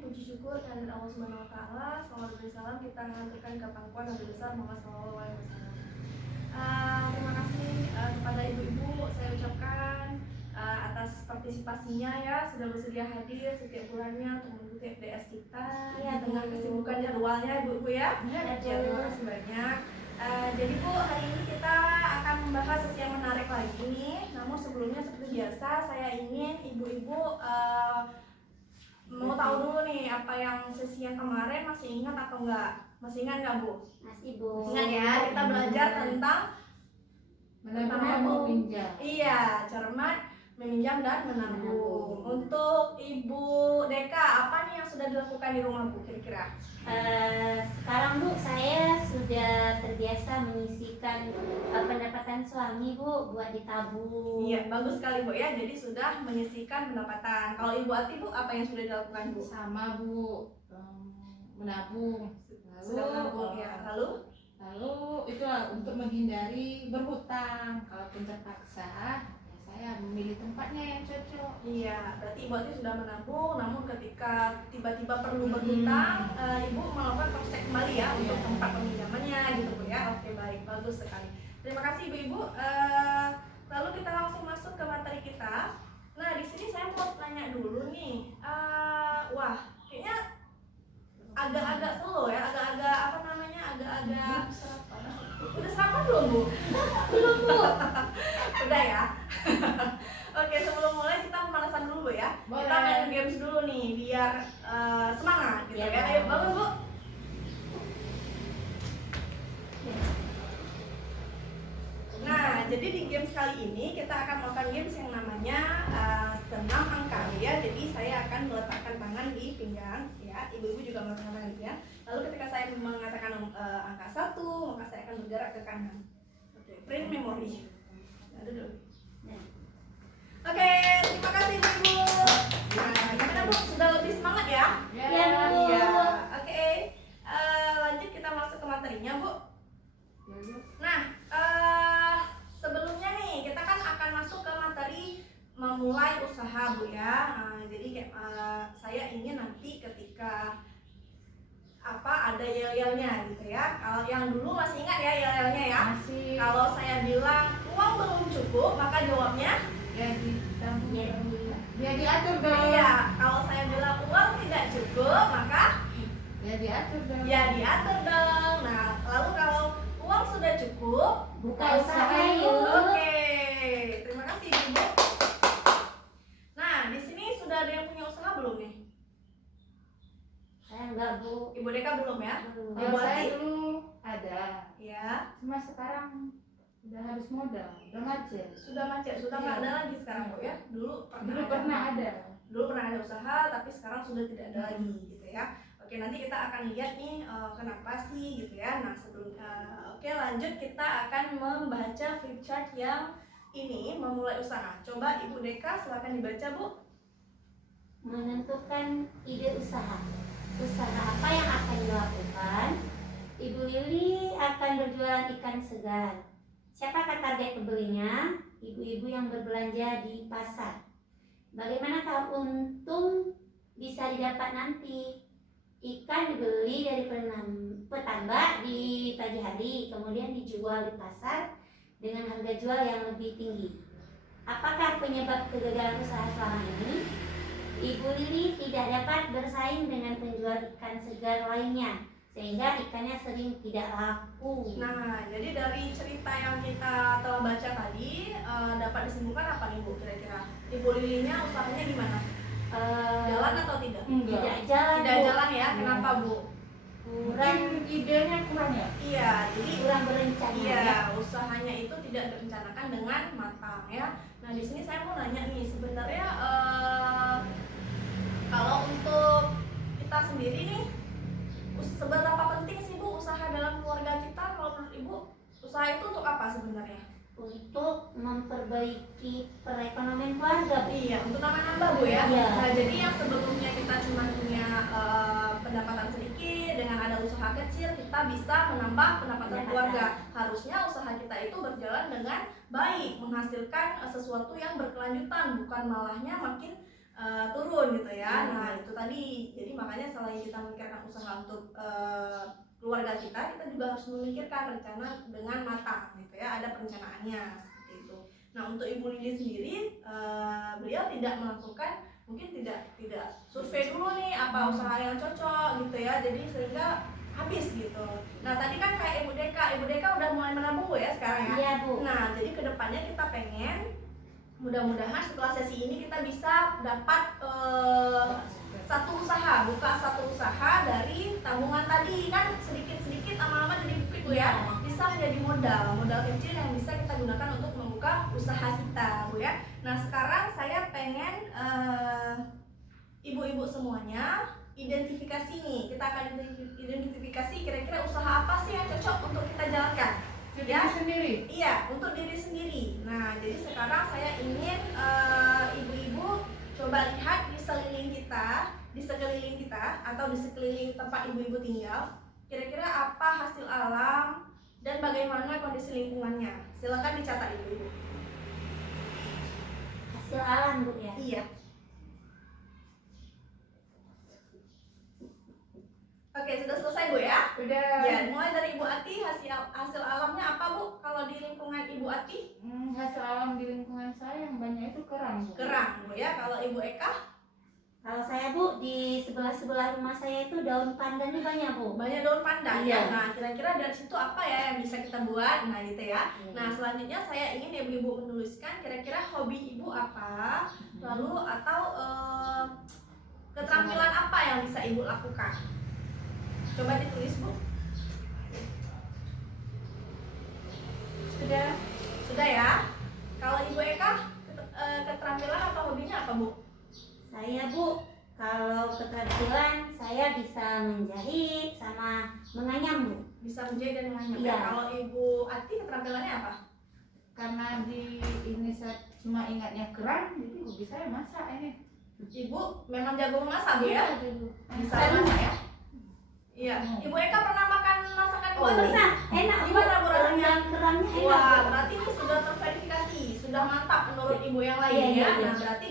puji syukur kehadirat Allah Subhanahu wa taala. Salawat dan salam kita haturkan ke pangkuan Nabi besar Muhammad sallallahu alaihi wasallam. Terima kasih kepada ibu-ibu saya ucapkan atas partisipasinya ya, sudah bersedia hadir setiap bulannya untuk mengikuti FDS kita ya, dengan kesibukan jadwalnya ibu-ibu ya. Terima kasih banyak. Jadi Bu, hari ini kita akan membahas sesi yang menarik lagi nih. Namun sebelumnya seperti biasa saya ingin ibu-ibu mau tahu dulu nih apa yang sesi yang kemarin masih ingat atau enggak? Masih ingat nggak Bu? Masih Bu. Ingat ya, kita belajar tentang menabung pinjam. Iya, cermat, meminjam dan menabung. Untuk Ibu Deka, apa nih yang sudah dilakukan di rumah Bu kira-kira? Sekarang Bu, saya sudah terbiasa menyisihkan pendapatan suami Bu buat ditabung. Iya, bagus sekali Bu ya. Jadi sudah menyisihkan pendapatan. Kalau Ibu Ati Bu, apa yang sudah dilakukan Bu? Sama Bu, menabung. Sudah menabung ya. Lalu Itulah untuk menghindari berhutang. Kalaupun terpaksa, ya saya memilih tempatnya yang cocok. iya, berarti Ibu Ati sudah menabung. Namun ketika tiba-tiba perlu berhutang, Ibu melakukan cross check kembali ya untuk tempat peminjamannya gitu Bu ya. Oke, baik, bagus sekali. Terima kasih Ibu-ibu. Lalu kita langsung masuk ke materi kita. Nah, di sini saya mau tanya dulu nih. Wah, kayaknya agak-agak slow ya, agak-agak apa namanya, agak-agak udah sarapan belum Bu? Belum Bu. Udah ya. Oke, sebelum mulai kita pemanasan dulu Bu ya. Boleh. Kita main games dulu nih biar semangat gitu Ya, ya. Ayo bangun Bu. Nah, jadi di games kali ini kita akan melakukan games yang namanya senam angka ya. Jadi saya akan meletakkan tangan di pinggang ya. Ibu-ibu juga meletakkan tangan di pinggang. Lalu ketika saya mengatakan angka 1, maka saya akan bergerak ke kanan. Oke, print memory. Nah, duduk. Oke, terima kasih Ibu. Nah, gimana Bu? Sudah lebih semangat ya? Ya Bu. Iya. Oke. Lanjut kita masuk ke materinya Bu. Nah, sebelumnya nih kita kan akan masuk ke materi memulai usaha Bu ya. Jadi kayak saya ingin nanti ketika ada yel-yelnya gitu ya. Kalau yang dulu masih ingat ya yel-yelnya ya. Masih. Kalau saya bilang uang belum cukup, maka jawabnya Ya diatur dong. iya. Kalau saya bilang uang tidak cukup, maka Ya diatur dong. ya diatur dong. Nah, lalu kalau uang sudah cukup, Buka usaha yuk. Oke, terima kasih Ibu. Nah, di sini sudah ada yang punya usaha belum nih? Saya enggak Bu. Ibu Deka belum ya? Belum. Ibu Kalau saya Ati? dulu ada, Ya, cuma sekarang udah harus modal, udah macet. sudah macet, sudah nggak ada lagi sekarang Bu ya. Dulu Dulu pernah ada. Dulu pernah ada usaha, tapi sekarang sudah tidak ada lagi gitu ya. Oke, nanti kita akan lihat nih kenapa sih gitu ya. Nah, sebelum oke lanjut kita akan membaca flip chart yang ini memulai usaha. Coba Ibu Deka silakan dibaca Bu. Menentukan ide usaha. Usaha apa yang akan dilakukan? Ibu Lili akan berjualan ikan segar. Siapakah target pembelinya? Ibu-ibu yang berbelanja di pasar. Bagaimanakah untung bisa didapat nanti? Ikan dibeli dari petambak di pagi hari, kemudian dijual di pasar dengan harga jual yang lebih tinggi. Apakah penyebab kegagalan usaha selama ini? Ibu Lili tidak dapat bersaing dengan penjual ikan segar lainnya, sehingga ikannya sering tidak laku. Nah, jadi dari cerita yang kita telah baca tadi dapat disimpulkan apa nih Bu kira-kira? Ibu Lilinya usahanya gimana? Jalan atau tidak? Tidak jalan, Tidak Bu. jalan ya. Kenapa Bu? Kurang Idenya kurang ya. Iya, jadi kurang berencana. iya, usahanya itu tidak direncanakan dengan matang ya. Nah, di sini saya mau nanya nih, sebenarnya kalau untuk kita sendiri nih, seberapa penting sih Bu usaha dalam keluarga kita? Kalau menurut Ibu, usaha itu untuk apa sebenarnya? Untuk memperbaiki perekonomian keluarga, Bu. Iya, untuk nambah-nambah Bu ya. Iya. Nah, jadi yang sebelumnya kita cuma punya pendapatan sedikit, dengan ada usaha kecil kita bisa menambah pendapatan keluarga. Harusnya usaha kita itu berjalan dengan baik, menghasilkan sesuatu yang berkelanjutan, bukan malahnya makin turun gitu ya. Nah, itu tadi. Jadi makanya selain kita memikirkan usaha untuk keluarga kita juga harus memikirkan rencana dengan matang gitu ya, ada perencanaannya seperti itu. Nah untuk Ibu Lili sendiri, beliau tidak melakukan, mungkin tidak survei dulu nih apa usaha yang cocok gitu ya, jadi sehingga habis gitu. Nah tadi kan kayak Ibu Deka udah mulai menabung Bu ya sekarang ya. Iya Bu. Nah jadi kedepannya kita pengen mudah-mudahan setelah sesi ini kita bisa dapat buka satu usaha dari tabungan tadi, kan sedikit-sedikit lama-lama jadi bukit Bu ya, bisa menjadi modal kecil yang bisa kita gunakan untuk membuka usaha kita Bu ya. Nah sekarang saya pengen ibu-ibu semuanya identifikasi nih, kita akan identifikasi kira-kira usaha apa sih yang cocok untuk kita jalankan ya? Sendiri. Iya, untuk diri sendiri. Nah, jadi sekarang saya ingin ibu-ibu coba lihat di sekeliling kita atau di sekeliling tempat ibu-ibu tinggal, kira-kira apa hasil alam dan bagaimana kondisi lingkungannya. Silakan dicatat ibu-ibu. Hasil alam Bu ya. Iya. Oke, sudah selesai Bu ya? Udah. Ya, mulai dari Ibu Ati, hasil alamnya apa Bu kalau di lingkungan Ibu Ati? Hasil alam di lingkungan saya yang banyak itu kerang Bu. Kerang Bu ya. Kalau Ibu Eka? Kalau saya Bu, di sebelah rumah saya itu daun pandannya banyak Bu. Banyak daun pandan. Iya. Nah, kira-kira dari situ apa ya yang bisa kita buat? Nah, gitu ya. Nah, selanjutnya saya ingin ibu-ibu menuliskan kira-kira hobi ibu apa, lalu atau keterampilan apa yang bisa ibu lakukan. Coba ditulis Bu. Sudah ya. Kalau Ibu Eka, keterampilan atau hobinya apa Bu? Saya Bu, kalau keterampilan saya bisa menjahit sama menganyam Bu. Bisa menjahit dan menganyam. Iya. Kalau Ibu Ati keterampilannya apa? Karena di ini saya cuma ingatnya kerang, jadi hobi saya masak ini. Ibu memang jago memasak Bu ya? Bisa Saya masak ya? Iya. Ibu Eka pernah makan masakan Ibu Oh Ati? pernah, enak Bu. Gimana Bu rasanya? Kerangnya enak Wah, Bu. berarti itu sudah terverifikasi, sudah mantap menurut ibu yang lain Iya, ya. iya, iya. Nah, berarti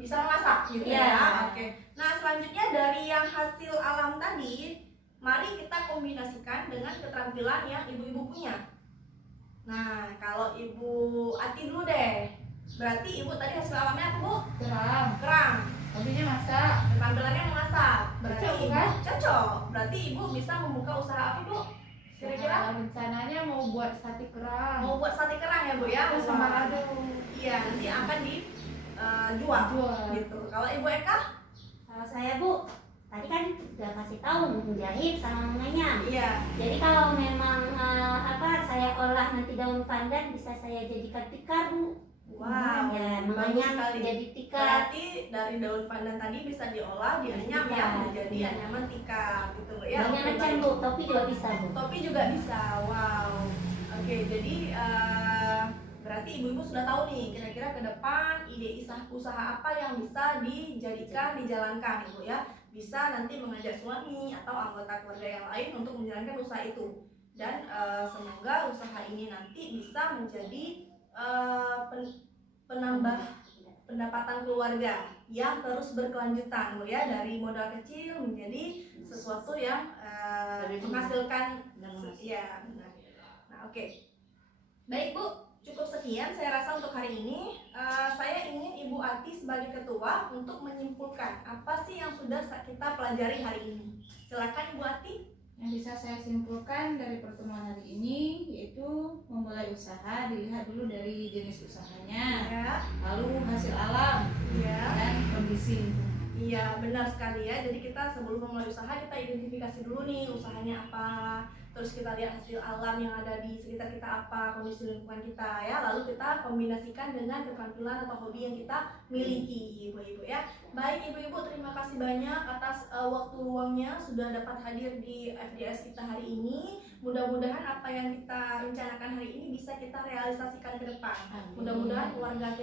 bisa memasak gitu Iya. ya. Oke. Nah, selanjutnya dari yang hasil alam tadi, mari kita kombinasikan dengan keterampilan yang ibu-ibu punya. Nah, kalau Ibu Ati dulu deh. Berarti ibu tadi hasil alamnya apa Bu? Kerang. Hobinya masak. Keterampilannya memasak. Berarti Cocok, ibu kan? cocok. Berarti ibu bisa membuka usaha apa Bu? Kira-kira? Rencananya mau buat sate kerang. Mau buat sate kerang ya Bu ya? Terus sama Wah. lado. Iya, nanti akan dijual gitu. Kalau Ibu Eka? Kalau saya Bu, tadi kan udah kasih tahu menjahit sama menganyam. Iya. Jadi kalau memang saya olah nanti daun pandan bisa saya jadikan tikar Bu. Wow. Ya, bagus menganyam sekali. jadi tikar. Berarti dari daun pandan tadi bisa diolah, dianyam ya, Tikar. menjadi anyaman tikar gitu Bu ya. Banyak Oke, macam baik. Bu, topi juga bisa Bu. Topi juga bisa. Wow. Oke, jadi berarti ibu-ibu sudah tahu nih kira-kira ke depan ide usaha apa yang bisa dijalankan Ibu ya. Bisa nanti mengajak suami atau anggota keluarga yang lain untuk menjalankan usaha itu. Dan semoga usaha ini nanti bisa menjadi penambah pendapatan keluarga yang terus berkelanjutan Bu ya, dari modal kecil menjadi sesuatu yang menghasilkan ya benar. Nah, oke. Baik Bu, cukup sekian saya rasa untuk hari ini. Saya ingin Ibu Ati sebagai ketua untuk menyimpulkan apa sih yang sudah kita pelajari hari ini. Silakan Ibu Ati. Yang bisa saya simpulkan dari pertemuan hari ini yaitu memulai usaha dilihat dulu dari jenis usahanya, Ya. lalu hasil alam Iya. dan kondisi lingkungan. Iya, benar sekali ya. Jadi kita sebelum memulai usaha kita identifikasi dulu nih usahanya apa. Terus kita lihat hasil alam yang ada di sekitar kita apa, kondisi lingkungan kita ya. Lalu kita kombinasikan dengan keterampilan atau hobi yang kita miliki, Ibu-ibu ya. Baik Ibu-ibu, terima kasih banyak atas waktu luangnya sudah dapat hadir di FDS kita hari ini. Mudah-mudahan apa yang kita rencanakan hari ini bisa kita realisasikan ke depan. Mudah-mudahan keluarga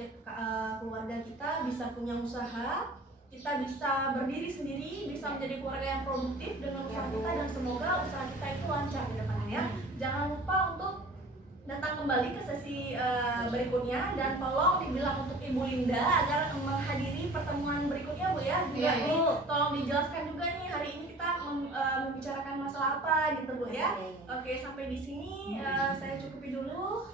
kita bisa punya usaha, kita bisa berdiri sendiri, bisa menjadi keluarga yang produktif dengan usaha kita, dan semoga usaha kita itu lancar ke depannya ya. Jangan lupa untuk datang ke kembali ke sesi berikutnya, dan tolong dibilang untuk Ibu Linda agar menghadiri pertemuan berikutnya Bu ya. Juga Iya, nih tolong dijelaskan juga nih hari ini kita membicarakan masalah apa gitu Bu ya. Oke, sampai di sini saya cukupi dulu.